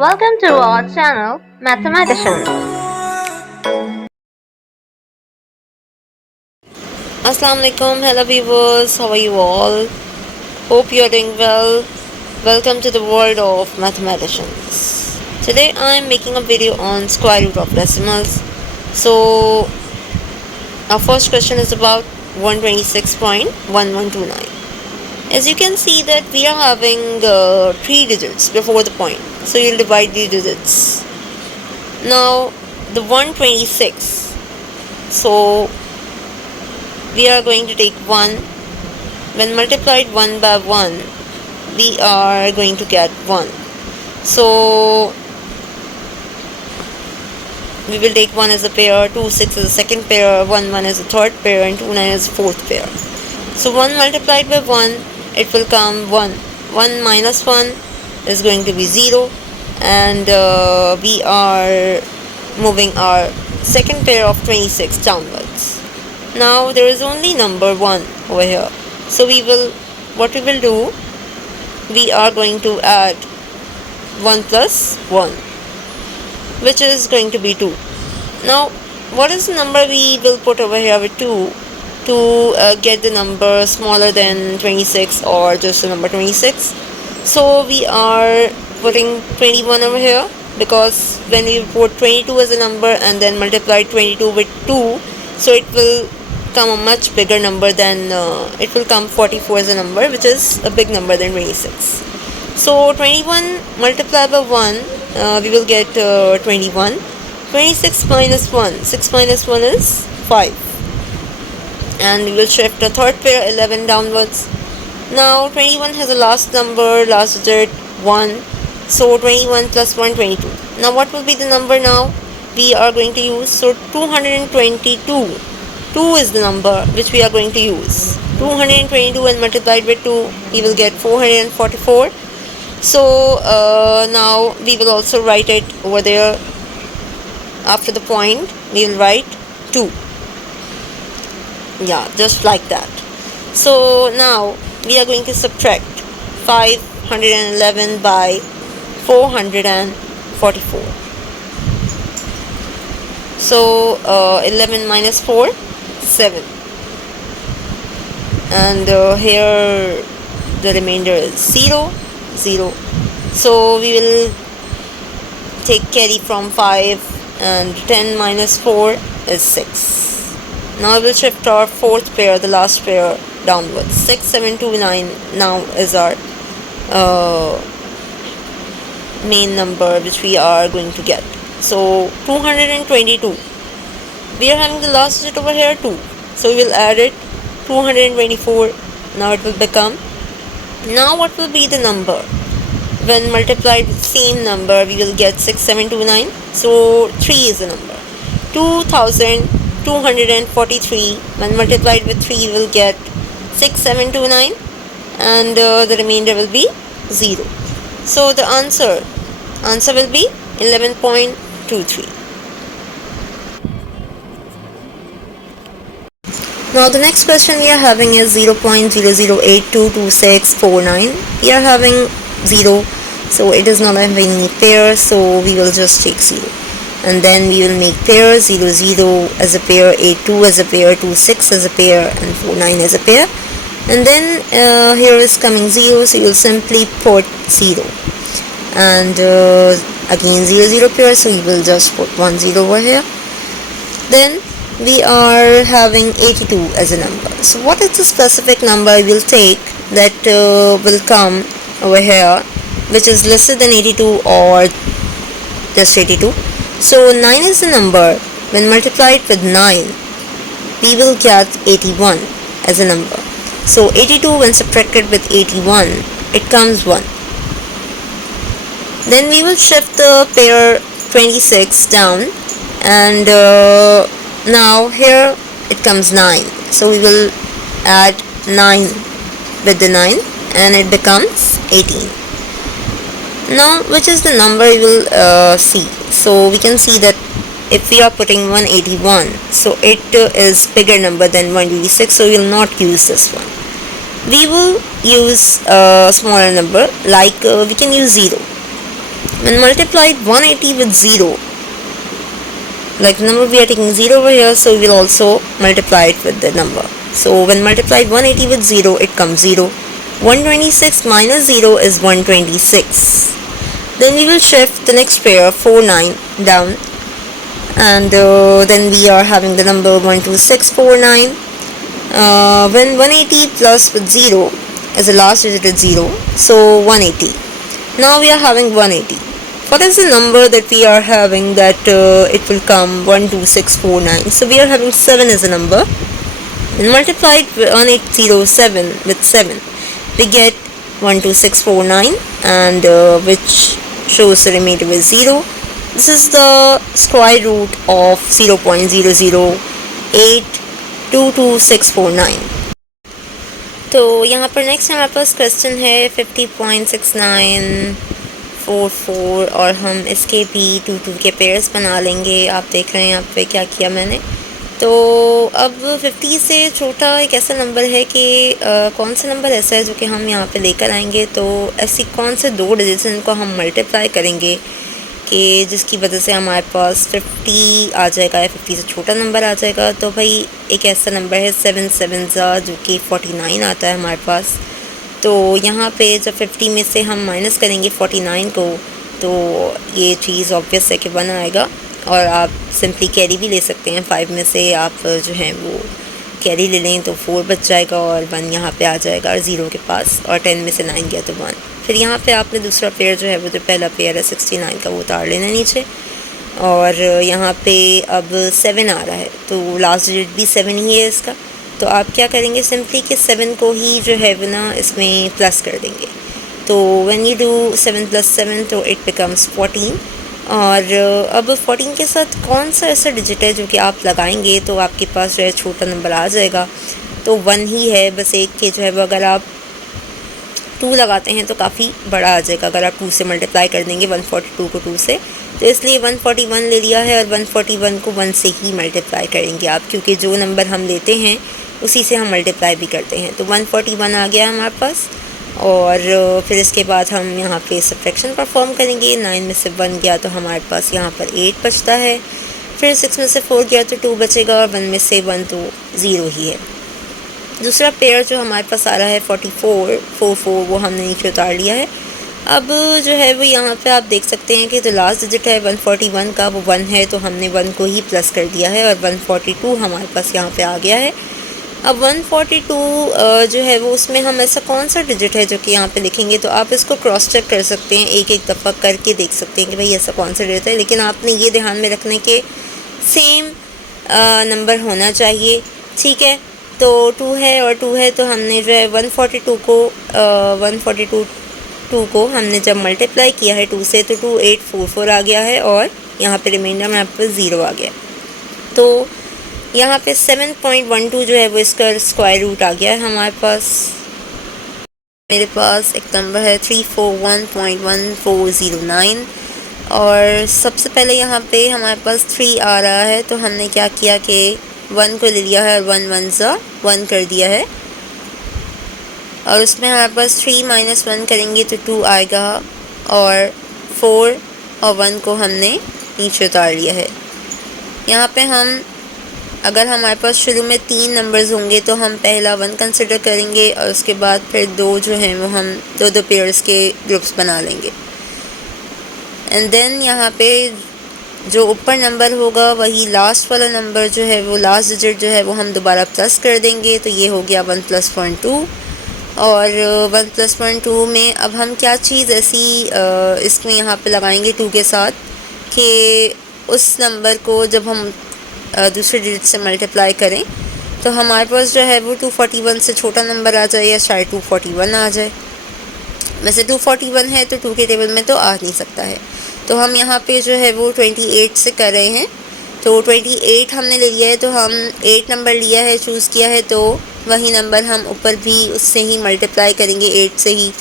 Welcome to our channel, Mathematicians. Assalamu alaikum, hello viewers, how are you all? Hope you are doing well. Welcome to the world of mathematicians. Today I am making a video on square root of decimals. So our first question is about 126.1129. As you can see that we are having 3 digits before the point. So you'll divide the digits. Now the 126. So we are going to take 1. When multiplied 1 by 1, we are going to get 1. So we will take 1 as a pair, 2 6 as a second pair, 1 1 as a third pair, and 2 9 as a fourth pair. So 1 multiplied by 1, it will come 1. 1 minus 1 is going to be 0, and we are moving our second pair of 26 downwards. Now there is only number 1 over here. So what we will do, we are going to add 1 plus 1, which is going to be 2. Now what is the number we will put over here with 2 to get the number smaller than 26 or just the number 26? So we are putting 21 over here, because when we put 22 as a number and then multiply 22 with 2, so it will come a much bigger number than it will come 44 as a number, which is a big number than 26. So 21 multiplied by 1, we will get 21. 26 minus 1, 6 minus 1 is 5, and we will shift a third pair 11 downwards. Now 21 has a last digit 1, so 21 plus 1, 22. Now what will be the number now we are going to use? So 222. 2 is the number which we are going to use. 222 and multiplied with 2, we will get 444. So now we will also write it over there. After the point, we will write 2. Yeah, just like that. So now we are going to subtract 511 by 444. So 11 minus 4, 7, and here the remainder is 0, 0. So we will take carry from 5, and 10 minus 4 is 6. Now we will shift our fourth pair, the last pair, downwards. 6 7 2 9 now is our main number which we are going to get. So 222, we are having the last digit over here 2, so we will add it. 224, now it will become. Now what will be the number when multiplied with the same number? We will get 6729, so 3 is the number. 2243, when multiplied with 3, we will get 6729, and the remainder will be 0. So the answer will be 11.23. Now the next question we are having is 0.00822649. We are having 0, so it does not have any pair, so we will just take 0. And then we will make pairs: 0 0 as a pair, 8 2 as a pair, 2 6 as a pair, and 4 9 as a pair. And then here is coming 0, so you will simply put 0. And again 0 0 pair, so we will just put 1 0 over here. Then we are having 82 as a number. So what is the specific number we will take that will come over here, which is lesser than 82 or just 82? So 9 is the number. When multiplied with 9, we will get 81 as a number. So 82 when subtracted with 81, it comes 1. Then we will shift the pair 26 down, and now here it comes 9. So we will add 9 with the 9, and it becomes 18. Now which is the number we will see? So we can see that if we are putting 181, so it is bigger number than 126, so we will not use this one. We will use a smaller number, like we can use 0. When multiplied 180 with 0, like the number we are taking 0 over here, so we will also multiply it with the number. So when multiplied 180 with 0, it comes 0. 126 minus 0 is 126. Then we will shift the next pair 4 9 down, and then we are having the number 12649. When 180 plus with 0 is the last digit is 0, so 180. Now we are having 180. What is the number that we are having that it will come 12649? So we are having 7 as a number. When multiplied 1807 with 7, we get 12649, and which shows the remainder with 0. This is the square root of 0.008222649. तो यहाँ पर नेक्स्ट हमारे पास क्वेश्चन है 50.6944, और हम इसके भी 2 के पेयर्स बना लेंगे. आप देख रहे हैं यहाँ पे क्या किया मैंने. तो अब 50 से छोटा एक ऐसा नंबर है कि कौन सा नंबर ऐसा है जो कि हम यहाँ पे लेकर आएंगे. तो ऐसी कौन से 2 डिजिट्स हैं जिनको हम मल्टीप्लाई करेंगे कि जिसकी वजह से हमारे पास 50 आ जाएगा या 50 से छोटा नंबर आ जाएगा. तो भाई एक ऐसा नंबर है 7 7 जो कि 49 आता है हमारे पास. तो यहाँ पे जब 50 में से हम माइनस करेंगे 49 को, तो ये चीज़ ऑब्वियस है कि 1 आएगा. और आप सिंपली कैरी भी ले सकते हैं. 5 में से आप जो हैं वो कैरी ले लें तो 4 बच जाएगा और 1 यहाँ पे आ जाएगा और 0 के पास, और 10 में से 9 गया तो 1. फिर यहाँ पे आपने दूसरा पेयर जो है वो जो पहला पेयर है 69 का वो उतार लेना नीचे. और यहाँ पे अब 7 आ रहा है, तो लास्ट डिजिट भी 7 ही है इसका. तो आप क्या करेंगे सिंपली कि 7 को ही जो है वो ना इसमें प्लस कर देंगे. तो व्हेन यू डू 7 + 7 तो इट बिकम्स 14. और अब 14 के साथ कौन सा ऐसा डिजिट है जो कि आप लगाएंगे तो आपके पास जो है छोटा नंबर आ जाएगा. तो 1 ही है बस एक के जो है वो, अगर आप 2 लगाते हैं तो काफ़ी बड़ा आ जाएगा. अगर आप 2 से मल्टीप्लाई कर देंगे 142 को 2 से, तो इसलिए 141 ले लिया है. और 141 को 1 से ही मल्टीप्लाई करेंगे आप, क्योंकि जो नंबर हम लेते हैं उसी से हम मल्टीप्लाई भी करते हैं. तो 141 आ गया हमारे पास. और फिर इसके बाद हम यहाँ पे सब्ट्रैक्शन परफॉर्म करेंगे. 9 में से 1 गया तो हमारे पास यहाँ पर 8 बचता है. फिर 6 में से 4 गया तो 2 बचेगा, और 1 में से 1 तो 0 ही है. दूसरा पेयर जो हमारे पास आ रहा है 44 वो हमने नीचे उतार लिया है. अब जो है वो यहाँ पे आप देख सकते हैं कि जो लास्ट डिजिट है 141 का वो 1 है, तो हमने 1 को ही प्लस कर दिया है और 142 हमारे पास यहाँ पे आ गया है. अब 142 जो है वो उसमें हम ऐसा कौन सा डिजिट है जो कि यहाँ पे लिखेंगे. तो आप इसको क्रॉस चेक कर सकते हैं, एक एक दफ़ा करके देख सकते हैं कि भाई ऐसा कौन सा डिजिट है. लेकिन आपने ये ध्यान में रखने के सेम नंबर होना चाहिए. ठीक है, तो 2 है और 2 है, तो हमने जो है 142 को हमने जब मल्टीप्लाई किया है 2 से तो 2844 आ गया है. और यहाँ पे रिमाइंडर में आपको 0 आ गया. तो यहाँ पे 7.12 जो है वो इसका स्क्वायर रूट आ गया है हमारे पास. मेरे पास एक नंबर है 341.1409, और सबसे पहले यहाँ पे हमारे पास 3 आ रहा है. तो हमने क्या किया कि 1 को ले लिया है और 1 1 कर दिया है. और उसमें हमारे पास 3 - 1 करेंगे तो 2 आएगा, और 4 और 1 को हमने नीचे उतार लिया है. यहाँ पे हम अगर हमारे पास शुरू में 3 नंबर्स होंगे तो हम पहला 1 कंसिडर करेंगे, और उसके बाद फिर 2 जो हैं वो हम 2 पेयर्स के ग्रुप्स बना लेंगे. एंड देन यहाँ पे जो ऊपर नंबर होगा वही लास्ट वाला नंबर जो है वो लास्ट डिजिट जो है वो हम दोबारा प्लस कर देंगे. तो ये हो गया 1 + 0.2. और 1 + 0.2 में अब हम क्या चीज़ ऐसी इसमें यहाँ पे लगाएंगे 2 के साथ कि उस नंबर को जब हम दूसरे डिजिट से मल्टीप्लाई करें तो हमारे पास जो है वो 241 से छोटा नंबर आ जाए, या शायद 241 आ जाए. वैसे 241 है तो 2 के टेबल में तो आ नहीं सकता है. तो हम यहाँ पे जो है वो 28 से कर रहे हैं. तो 28 हमने ले लिया है, तो हम 8 नंबर लिया है, चूज़ किया है, तो वही नंबर हम ऊपर भी उससे ही मल्टीप्लाई करेंगे 8 से ही.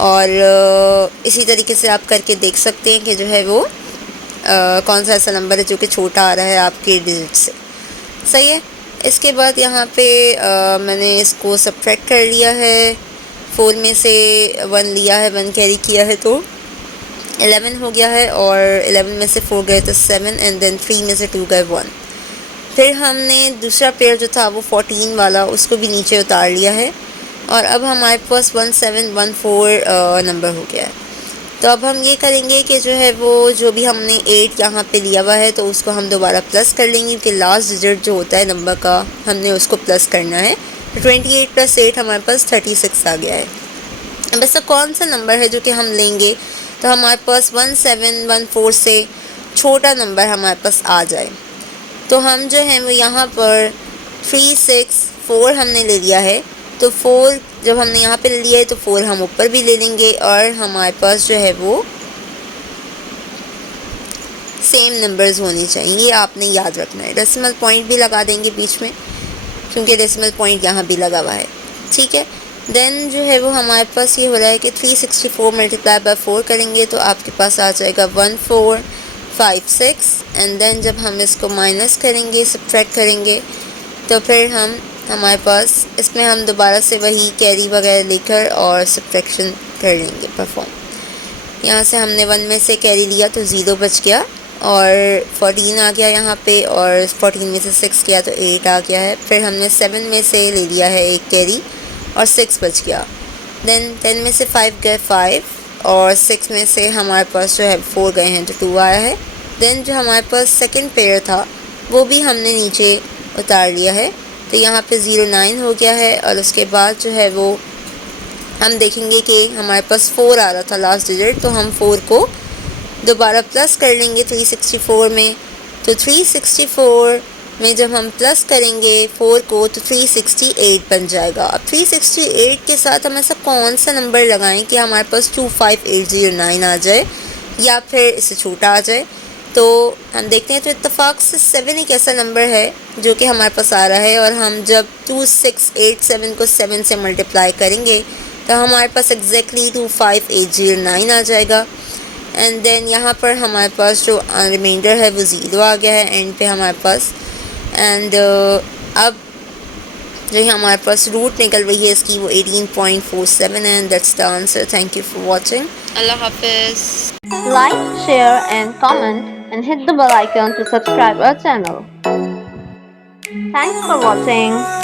और इसी तरीके से आप करके देख सकते हैं कि जो है वो कौन सा ऐसा नंबर है जो कि छोटा आ रहा है आपके डिजिट से. सही है. इसके बाद यहाँ पे मैंने इसको सब्ट्रैक्ट कर लिया है. 4 में से 1 लिया है, 1 कैरी किया है, तो 11 हो गया है और 11 में से 4 गए तो 7 एंड देन 3 में से 2 गए 1। फिर हमने दूसरा पेयर जो था वो 14 वाला उसको भी नीचे उतार लिया है और अब हमारे पास 1714 नंबर हो गया है। तो अब हम ये करेंगे कि जो है वो जो भी हमने 8 यहाँ पे लिया हुआ है तो उसको हम दोबारा प्लस कर लेंगे, क्योंकि लास्ट डिजिट जो होता है नंबर का हमने उसको प्लस करना है। तो 28 + 8 हमारे पास 36 आ गया है। अब ऐसा कौन सा नंबर है जो कि हम लेंगे तो हमारे पास 1714 से छोटा नंबर हमारे पास आ जाए। तो हम जो है वो यहाँ पर 364 हमने ले लिया है, तो 4 जब हमने यहाँ पे ले लिया है तो 4 हम ऊपर भी ले लेंगे और हमारे पास जो है वो सेम नंबर्स होनी चाहिए, ये आपने याद रखना है। डेसिमल पॉइंट भी लगा देंगे बीच में, क्योंकि डेसिमल पॉइंट यहाँ भी लगा हुआ है, ठीक है। देन जो है वो हमारे पास ये हो रहा है कि 364 × 4 करेंगे तो आपके पास आ जाएगा 1456 एंड देन जब हम इसको माइनस करेंगे, सब्ट्रैक्ट करेंगे, तो फिर हमारे पास इसमें हम दोबारा से वही कैरी वगैरह लेकर और सब्ट्रैक्शन कर लेंगे परफॉर्म। यहाँ से हमने 1 में से कैरी लिया तो 0 बच गया और 14 आ गया यहाँ पे, और 14 में से 6 किया तो 8 आ गया है। फिर हमने 7 में से ले लिया है एक कैरी और 6 बच गया। देन 10 में से 5 गए 5 और 6 में से हमारे पास जो है 4 गए हैं तो 2 आया है। देन जो हमारे पास सेकंड पेयर था वो भी हमने नीचे उतार लिया है, तो यहाँ पे 09 हो गया है। और उसके बाद जो है वो हम देखेंगे कि हमारे पास 4 आ रहा था लास्ट डिजिट, तो हम 4 को दोबारा प्लस कर लेंगे 364 में। तो 364 में जब हम प्लस करेंगे 4 को तो 368 बन जाएगा। अब 368 के साथ हम ऐसा कौन सा नंबर लगाएं कि हमारे पास 25809 आ जाए या फिर इससे छोटा आ जाए। तो हम देखते हैं, तो इत्तेफाक से 7 एक ऐसा नंबर है जो कि हमारे पास आ रहा है, और हम जब 2687 को 7 से मल्टीप्लाई करेंगे तो हमारे पास एग्जैक्टली 25809 आ जाएगा। एंड देन यहाँ पर हमारे पास जो रिमाइंडर है वो 0 आ गया है एंड पे हमारे पास। एंड अब जो हमारे पास रूट निकल रही है इसकी वो 18.47 है। That's the answer. Thank you for watching. अल्लाह हाफिज़। Like, share and comment and hit the bell icon to subscribe our channel. Thanks for watching.